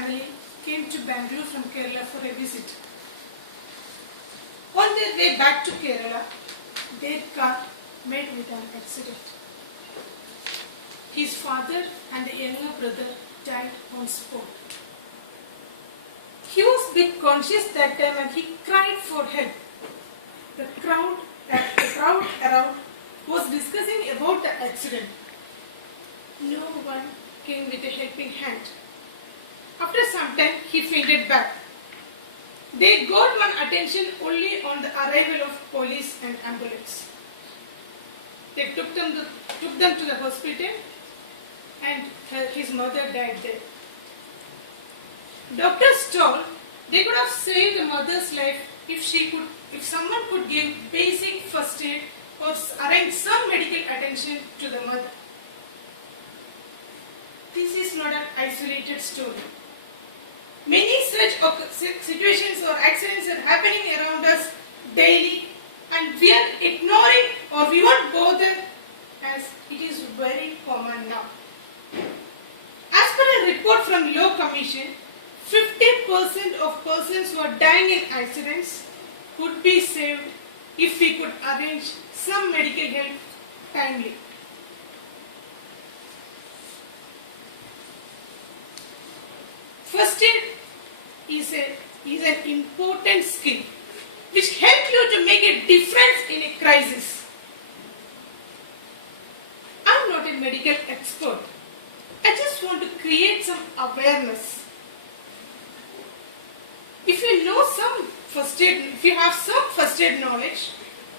family came to Bangalore from Kerala for a visit. On their way back to Kerala, their car met with an accident. His father and the younger brother died on spot. He was a bit conscious that time and he cried for help. The crowd around was discussing about the accident. No one came with a helping hand. After some time, he fainted back. They got one attention only on the arrival of police and ambulance. They took them to the hospital and his mother died there. Doctors told they could have saved the mother's life if someone could give basic first aid or arrange some medical attention to the mother. This is not an isolated story. Many such situations or accidents are happening around us daily, and we are ignoring or we won't bother as it is very common now. As per a report from Law Commission, 50% of persons who are dying in accidents could be saved if we could arrange some medical help timely. First aid is an important skill which helps you to make a difference in a crisis. I am not a medical expert. I just want to create some awareness. If you know some first aid, if you have some first aid knowledge,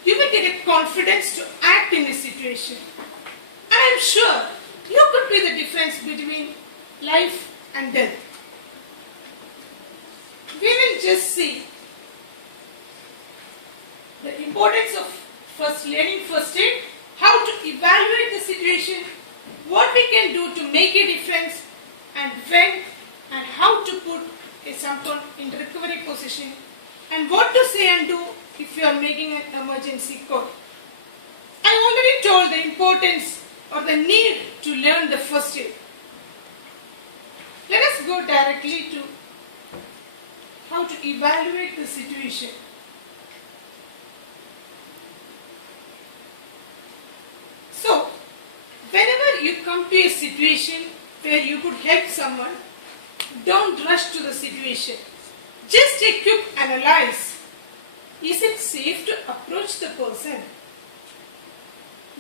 you will get a confidence to act in a situation. And I am sure you could be the difference between life and death. We will just see the importance of learning first aid, how to evaluate the situation, what we can do to make a difference, and when and how to put someone in recovery position, and what to say and do if you are making an emergency call. I already told the importance or the need to learn the first aid. Let us go directly to how to evaluate the situation. So, whenever you come to a situation where you could help someone, don't rush to the situation. Just take quick analyze. Is it safe to approach the person?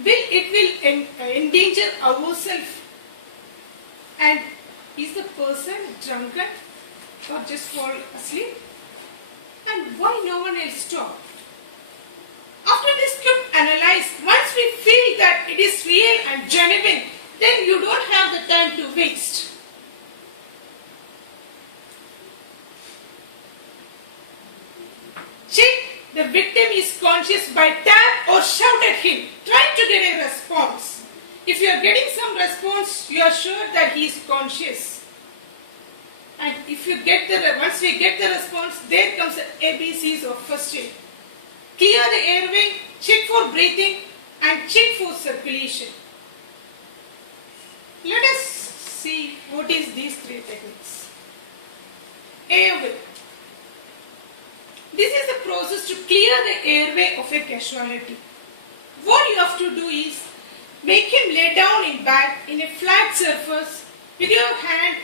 It will endanger ourselves. And is the person drunken or just fall asleep? And why no one else stop? After this quick analyze, once we feel that it is real and genuine, then you don't have the time to waste. Check the victim is conscious by tap or shout at him. Try to get a response. If you are getting some response, you are sure that he is conscious. And if you once we get the response, there comes the ABCs of first aid. Clear the airway, check for breathing, and check for circulation. Let us see what is these three techniques. Airway. This is the process to clear the airway of a casualty. What you have to do is make him lay down in bed in a flat surface with your hand,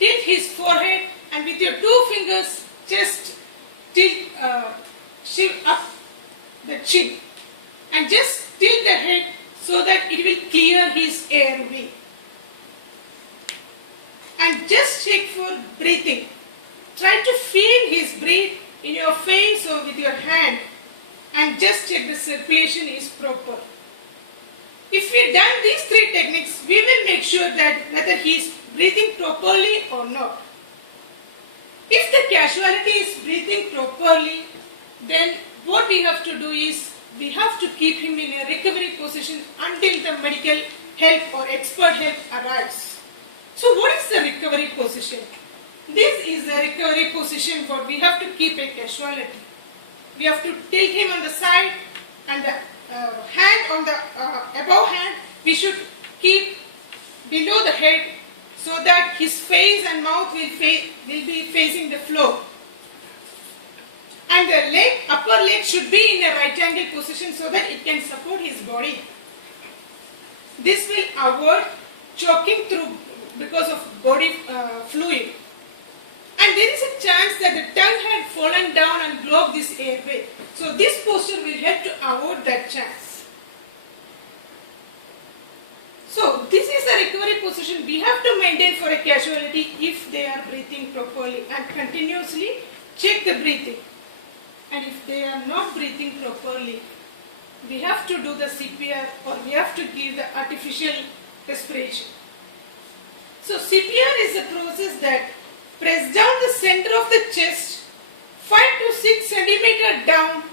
tilt his forehead, and with your two fingers just shift up the chin and just tilt the head so that it will clear his airway. And just check for breathing. Try to feel his breath in your face or with your hand and just check the circulation is proper. If we done these three techniques, we will make sure that whether he is breathing properly or not. If the casualty is breathing properly, then what we have to do is we have to keep him in a recovery position until the medical help or expert help arrives. So what is the recovery position? This is the recovery position for we have to keep a casualty. We have to tilt him on the side and the hand on the above hand we should keep below the head so that his face and mouth will be facing the floor. And the upper leg should be in a right angle position so that it can support his body. This will avoid choking through because of body fluid. And there is a chance that the tongue had fallen down and blocked this airway. So this posture will help to avoid that chance. So this is the recovery position we have to maintain for a casualty if they are breathing properly, and continuously check the breathing. And if they are not breathing properly, we have to do the CPR or we have to give the artificial respiration. So CPR is a process that press down the center of the chest 5 to 6 centimeters down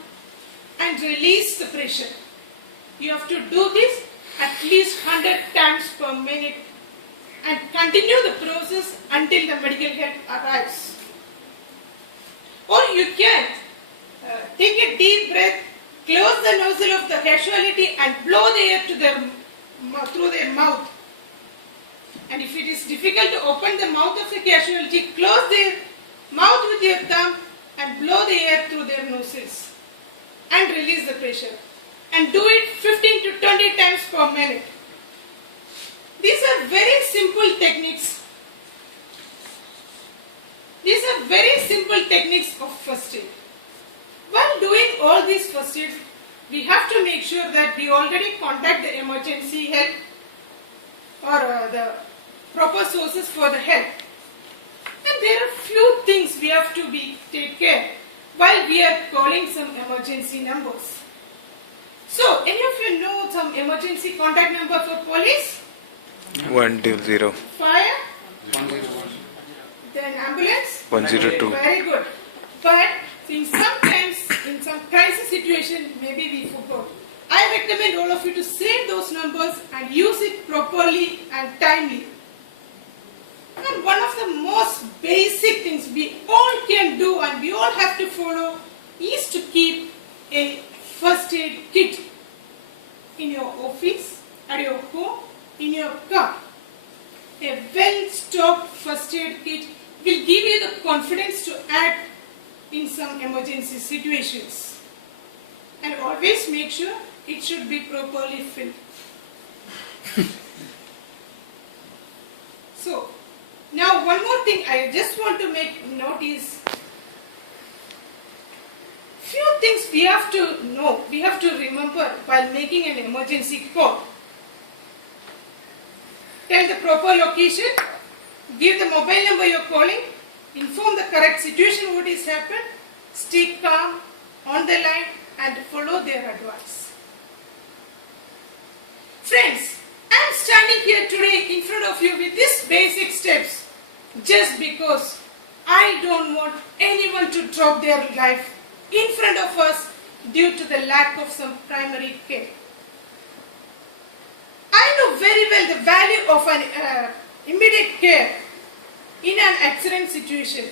and release the pressure. You have to do this at least 100 times per minute and continue the process until the medical help arrives. Or you can take a deep breath, close the nozzle of the casualty and blow the air through their mouth. And if it is difficult to open the mouth of the casualty, close their mouth with your thumb and blow the air through their nostrils and release the pressure. And do it 15 to 20 times per minute. These are very simple techniques. These are very simple techniques of first aid. While doing all these first aids, we have to make sure that we already contact the emergency help or the proper sources for the help. And there are few things we have to take care while we are calling some emergency numbers. So, any of you know some emergency contact number for police? 120. Fire? 101. Then ambulance? 102. Very good. But sometimes in some crisis situation, maybe we forgot. I recommend all of you to save those numbers and use it properly and timely. And one of the most basic things we all can do and we all have to follow is to keep a first aid kit in your office, at your home, in your car. A well-stocked first aid kit will give you the confidence to act in some emergency situations. And always make sure it should be properly filled. So, now one more thing I just want to make note is few things we have to know, we have to remember while making an emergency call. Tell the proper location, give the mobile number you're calling, inform the correct situation what is happened, stay calm on the line and follow their advice. Friends, I am standing here today in front of you with these basic steps just because I don't want anyone to drop their life in front of us due to the lack of some primary care. I know very well the value of an immediate care in an accident situation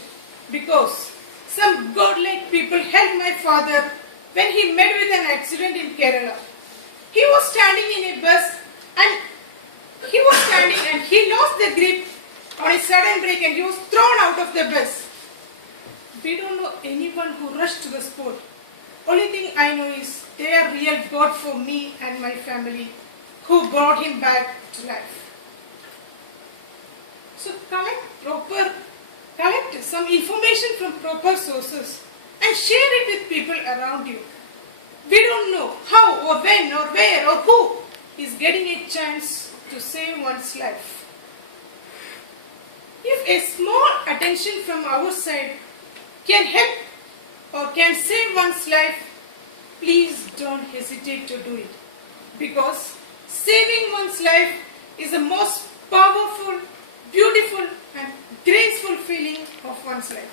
because some godlike people helped my father when he met with an accident in Kerala. He was standing in a bus and he lost the grip on a sudden brake and he was thrown out of the bus. We don't know anyone who rushed to the spot. Only thing I know is they are real God for me and my family who brought him back to life. So collect some information from proper sources and share it with people around you. We don't know how or when or where or who is getting a chance to save one's life. If a small attention from our side can help or can save one's life, please don't hesitate to do it. Because saving one's life is the most powerful, beautiful and graceful feeling of one's life.